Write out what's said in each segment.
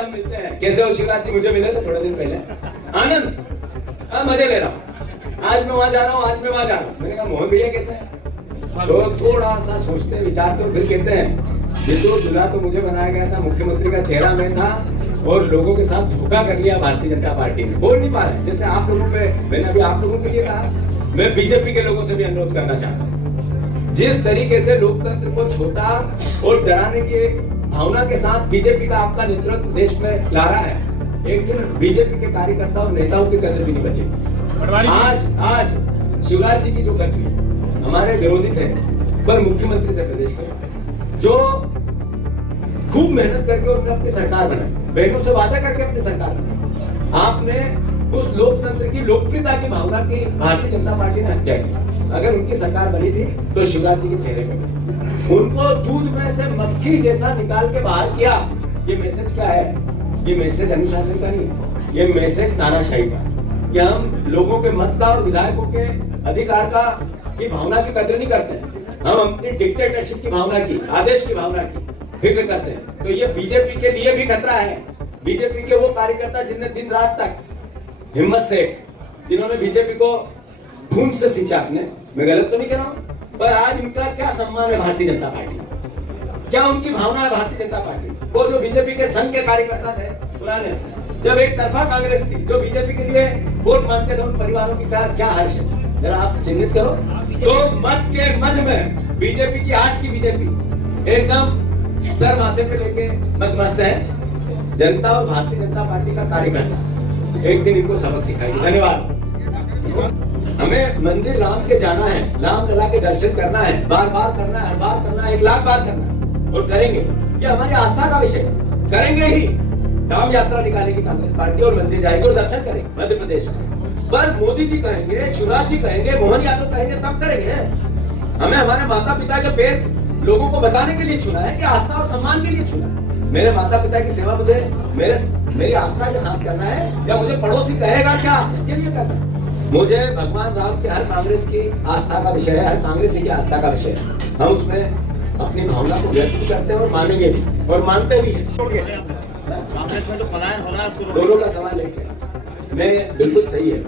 हम मिलते हैं। कैसे हो शिवराज जी? मुझे मिले थे थोड़े दिन पहले, आनंद, मजे ले रहा हूँ। आज मैं वहां जा रहा हूँ, आज मैं वहां जा रहा हूँ। मैंने कहा मोहन भैया कैसे है? तो थोड़ा सा सोचते विचारते और फिर कहते हैं ये तो दूल्हा तो मुझे बनाया गया था, मुख्यमंत्री का चेहरा मैं था और लोगों के साथ धोखा कर लिया भारतीय जनता पार्टी ने। बोल नहीं पा रहे जैसे आप लोगों पे, मैंने अभी आप लोगों के लिए कहा, मैं बीजेपी के लोगों से भी अनुरोध करना चाहता हूँ। जिस तरीके से लोकतंत्र को छोटा और डराने की भावना के साथ बीजेपी का आपका नेतृत्व देश में ला रहा है, एक दिन बीजेपी के कार्यकर्ता और नेताओं की कदर भी नहीं बचेगी। आज शिवराज जी की जो गत हुई, हमारे विरोधी थे पर मुख्यमंत्री थे प्रदेश के, जो खूब मेहनत करके उन्होंने अपनी सरकार बनाई, बहनों से वादा करके अपनी सरकार बनाई। आपने उस लोकतंत्र की लोकप्रियता की भावना की भारतीय जनता पार्टी ने हत्या की। अगर उनकी सरकार बनी थी तो शिवराज जी के चेहरे पे उनको दूध में से मक्खी जैसा निकाल के बाहर किया। ये मैसेज क्या है? ये मैसेज अनुशासन का नहीं है, ये मैसेज तानाशाही का, कि हम लोगों के मत का और विधायकों के अधिकार का की भावना की कदर नहीं करते हैं। हम अपनी डिक्टेटरशिप की भावना की, आदेश की भावना की फिक्र करते हैं। तो ये बीजेपी के लिए भी खतरा है। बीजेपी के वो कार्यकर्ता जिन्होंने दिन रात तक हिम्मत से, जिन्होंने बीजेपी को खून से सींचा अपने, मैं गलत तो नहीं कह रहा हूं, पर आज उनका क्या सम्मान है भारतीय जनता पार्टी, क्या उनकी भावना है भारतीय जनता पार्टी? वो जो बीजेपी के संघ के कार्यकर्ता थे पुराने, जब एक तरफा कांग्रेस थी, जो बीजेपी के लिए वोट मांगते थे, उन परिवारों की क्या हर्ष है, जरा आप चिन्हित करो। तो मत के मध्य में बीजेपी की, आज की बीजेपी एकदम सर माथे पे लेके मस्त है। जनता और भारतीय जनता पार्टी का कार्यकर्ता एक दिन इनको सबक सिखाएगी। धन्यवाद। हमें मंदिर राम के जाना है, राम लला के दर्शन करना है, बार बार करना है, हर बार करना है, 1 लाख बार करना है और करेंगे। ये हमारी आस्था का विषय, करेंगे ही। राम यात्रा निकालेगी कांग्रेस पार्टी और मंदिर जाएगी और दर्शन करेंगे मध्य प्रदेश में। पर मोदी जी कहेंगे, शिवराज जी कहेंगे, मोहन यादव कहेंगे, तब करेंगे। हमें हमारे माता पिता के पैर लोगों को बताने के लिए चुना है कि आस्था और सम्मान के लिए चुना है। मेरे माता पिता की सेवा मुझे मेरी आस्था के साथ करना है, या मुझे पड़ोसी कहेगा क्या इसके लिए करना है? मुझे भगवान राम के हर कांग्रेस की आस्था का विषय है, हर कांग्रेसी की आस्था का विषय है। हम उसमें अपनी भावना को व्यक्त करते हैं और मानेंगे भी और मानते भी हैं। कांग्रेस में जो पलायन हो रहा है दोनों का सवाल लेके मैं बिल्कुल सही है।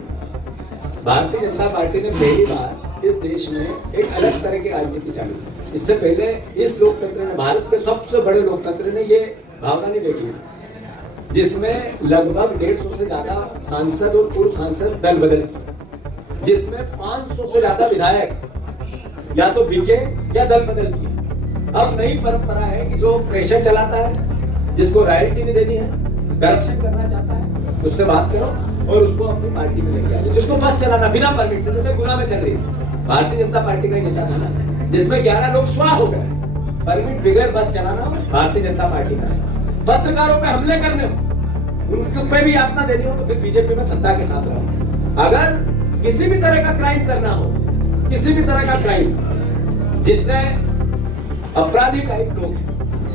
भारतीय जनता पार्टी ने पहली बार इस देश में एक अलग तरह की राजनीति चालू की। इससे पहले इस लोकतंत्र ने, भारत के सबसे बड़े लोकतंत्र ने, ये भावना नहीं देखी जिसमें लगभग 150 से ज्यादा सांसद और पूर्व सांसद दल बदल, जिसमें 500 से ज्यादा विधायक या तो बिके या दल बदल किए। अब नई परंपरा है कि जो प्रेशर चलाता है, जिसको रॉयल्टी नहीं देनी है, करप्शन करना चाहता है, उससे बात करो और उसको अपनी पार्टी में लेके आइए। जिसको बस चलाना बिना परमिट से, जैसे गुना में चल रही है, भारतीय जनता पार्टी का ही नेता था ना, जिसमें 11 लोग स्वाह हो गए। परमिट बगैर बस चलाना भारतीय जनता पार्टी का है। पत्रकारों पे हमले करने हो, उनके पे भी यातना देनी हो, तो फिर बीजेपी में सत्ता के साथ रहो। अगर किसी भी तरह का क्राइम करना हो, किसी भी तरह का क्राइम, जितने अपराधी टाइप लोग हैं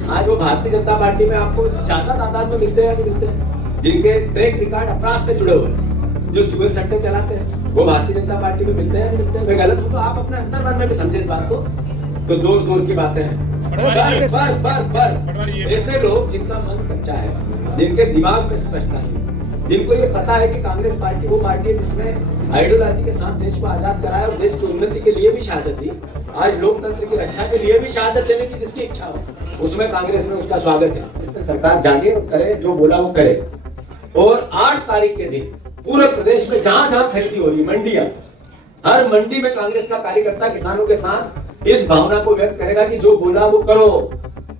आज वो भारतीय जनता पार्टी में आपको ज्यादा तादाद में मिलते हैं या नहीं मिलते हैं? जिनके ट्रैक रिकॉर्ड अपराध से जुड़े हुए, जो जुए सट्टे चलाते हैं, वो भारतीय जनता पार्टी में मिलते हैं या नहीं मिलते हैं? मैं गलत हूं तो आप अपने अंतर्मन में भी समझे इस बात को। तो दूर दूर की बातें हैं। ऐसे लोग जिनका मन कच्चा है, जिनके दिमाग में स्पष्टता नहीं, जिनको ये पता है कि कांग्रेस पार्टी वो पार्टी है जिसने आइडियोलॉजी के साथ देश को आजाद कराया और देश की उन्नति के लिए भी शहादत दी, आज लोकतंत्र की रक्षा के लिए भी शहादत देने की जिसकी इच्छा हो, उसमें कांग्रेस में उसका स्वागत है। जिसने सरकार जागे और करे, जो बोला वो करे। और 8 तारीख के दिन पूरे प्रदेश में जहां जहां खरीदी हो रही मंडियां, हर मंडी में कांग्रेस का कार्यकर्ता किसानों के साथ इस भावना को व्यक्त करेगा कि जो बोला वो करो।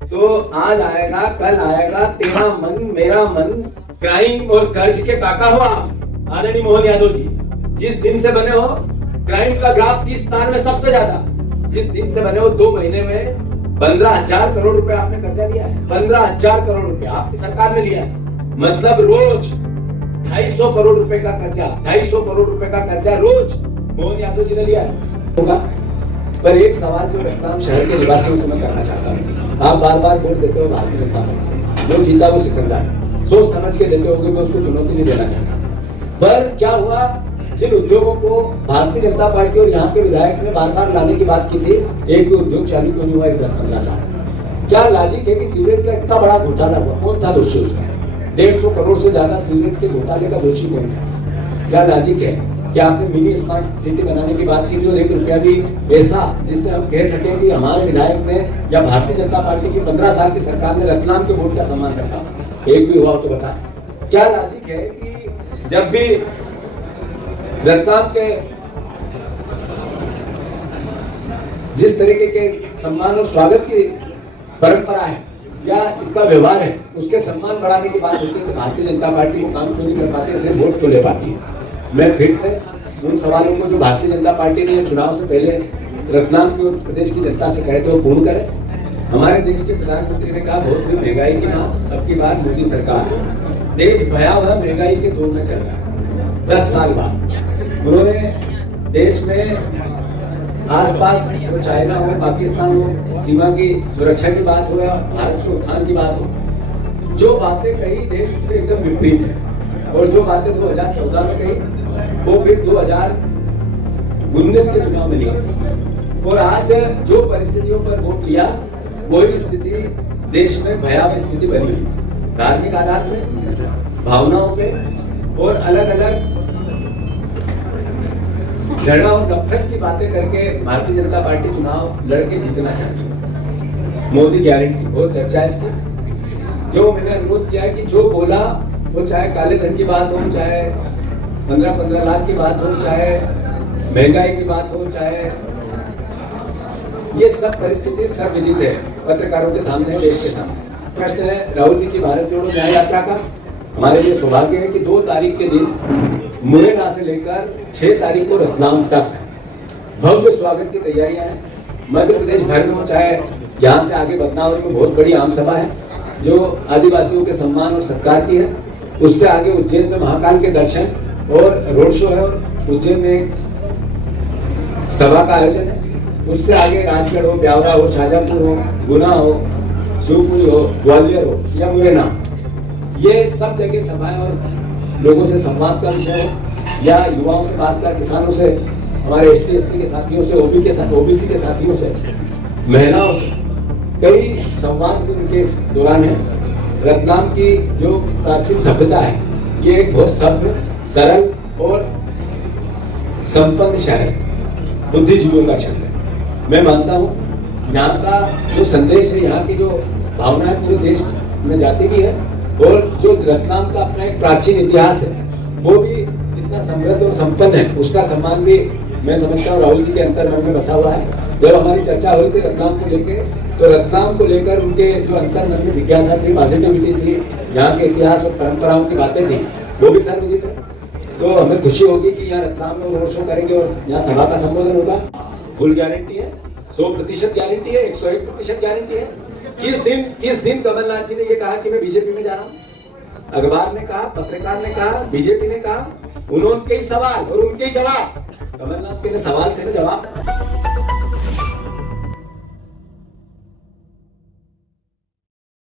तो आज आएगा, कल आएगा, तेरा मन मेरा मन, क्राइम और कर्ज के काका हो आप आदरणीय मोहन यादव जी। जिस दिन से बने हो, क्राइम का ग्राफ 30 साल में सबसे ज्यादा, जिस दिन से बने हो 2 महीने में 15,000 करोड़ रुपए आपने कर्जा लिया है। 15,000 करोड़ रुपए आपकी सरकार ने लिया है। मतलब रोज 250 करोड़ रुपए का कर्जा, 250 करोड़ रुपए का कर्जा रोज मोहन यादव जी ने लिया है। होगा। पर एक सवाल जो रतलाम शहर के निवासियों से मैं करना चाहता हूँ, आप बार बार वोट देते हो भारतीय जनता पार्टी, जो जीता वो सिकंदर, सोच समझ के देते होगे, मैं उसको चुनौती नहीं देना चाहता। पर क्या हुआ, जिन उद्योगों को भारतीय जनता पार्टी और यहाँ के विधायक ने बार बार लाने की बात की थी, एक भी उद्योग चालू क्यों नहीं हुआ इस 10-15 साल? क्या लॉजिक है कि सीवरेज का इतना बड़ा घोटाला हुआ, कौन था दोषी उसका? 150 करोड़ से ज्यादा सीवेज के घोटाले का दोषी कौन है? क्या लॉजिक है कि आपने मिनी स्मार्ट सिटी बनाने की बात की थी और 1 रुपया भी ऐसा जिससे हम कह सकें कि हमारे विधायक ने या भारतीय जनता पार्टी की 15 साल की सरकार ने रतलाम के वोट का सम्मान रखा, एक भी हुआ तो बता। क्या लॉजिक है कि जब भी रतलाम के जिस तरीके के सम्मान और स्वागत की परंपरा है या इसका व्यवहार है, उसके सम्मान बढ़ाने की बात होती है कि भारतीय जनता पार्टी को काम क्यों नहीं कर पाती, सिर्फ वोट क्यों ले पाती है। मैं फिर से उन सवालों को जो भारतीय जनता पार्टी ने चुनाव से पहले रतलाम की उत्तर प्रदेश की जनता से कहे थे वो पूर्ण करें। हमारे देश के प्रधानमंत्री ने कहा बहुत बड़ी महंगाई की बात, अब की बात मोदी सरकार, देश भयावह महंगाई के दौर में चल रहा है। 10 साल बाद उन्होंने देश में आसपास वो चाइना हो, पाकिस्तान हो, सीमा की सुरक्षा की बात हो या भारत के उत्थान की बात हो, जो बातें कही देश उसमें एकदम विपरीत है। और जो बातें 2014 में कही वो फिर 2019 के चुनाव में ली। और आज जो परिस्थितियों पर वोट लिया वही स्थिति देश में भयावह स्थिति बनी, धार्मिक आधार पे, भावनाओं पे और अलग अलग धरना और नफरत की बातें करके भारतीय जनता पार्टी चुनाव लड़के जीतना चाहती है। मोदी गारंटी बहुत चर्चा है इसकी। जो मैंने अनुरोध किया है कि जो बोला वो चाहे काले धन की बात हो, चाहे 15-15 लाख की बात हो, चाहे महंगाई की बात हो, चाहे ये सब परिस्थिति सर्वविदित है, पत्रकारों के सामने है, देश के सामने। प्रश्न है राहुल जी की भारत जोड़ो न्याय यात्रा का। हमारे लिए सौभाग्य है कि 2 तारीख के दिन मुरैना से लेकर 6 तारीख को रतलाम तक भव्य स्वागत की तैयारियां हैं। मध्य प्रदेश भर में, चाहे यहाँ से आगे बदनावरी में बहुत बड़ी आम सभा है जो आदिवासियों के सम्मान और सत्कार की है, उससे आगे उज्जैन में महाकाल के दर्शन और रोड शो है और उज्जैन में सभा का आयोजन है, उससे आगे राजगढ़ हो, ब्यावरा हो, शाजापुर हो, गुना हो, शिवपुरी हो, ग्वालियर हो या मुरैना, ये सब जगह सभाएं और लोगों से संवाद का विषय हो या युवाओं से बात का, किसानों से, हमारे ST/SC के साथियों से, OBC के साथियों से, महिलाओं से कई संवाद भी उनके इस दौरान है। रतलाम की जो प्राचीन सभ्यता है ये एक बहुत सभ्य, सरल और संपन्न शहर, बुद्धिजीवियों का शहर है। मैं मानता हूँ यहाँ का जो संदेश है, यहाँ की जो भावना है पूरे देश में जाती भी है और जो रतलाम का अपना एक प्राचीन इतिहास है वो भी इतना समृद्ध और संपन्न है, उसका सम्मान भी मैं समझता हूँ राहुल जी के अंतर्मन में बसा हुआ है। जब हमारी चर्चा हुई थी रतलाम को लेकर, तो रतलाम को लेकर उनके जो अंतर्मन में जिज्ञासा थी, पॉजिटिविटी थी, यहाँ के इतिहास और परंपराओं की बातें थी, वो भी सर्वविदित है। तो हमें खुशी होगी कि यहाँ रतलाम में रोड शो करेंगे और यहाँ सभा का संबोधन होगा। फुल गारंटी है, 100% गारंटी है, 101% गारंटी है। किस दिन कमलनाथ जी ने ये कहा कि मैं बीजेपी में जा रहा हूँ? अखबार ने कहा, पत्रकार ने कहा, बीजेपी ने कहा, उन्होंने ही सवाल और उनके ही जवाब। कमलनाथ के सवाल थे ना जवाब।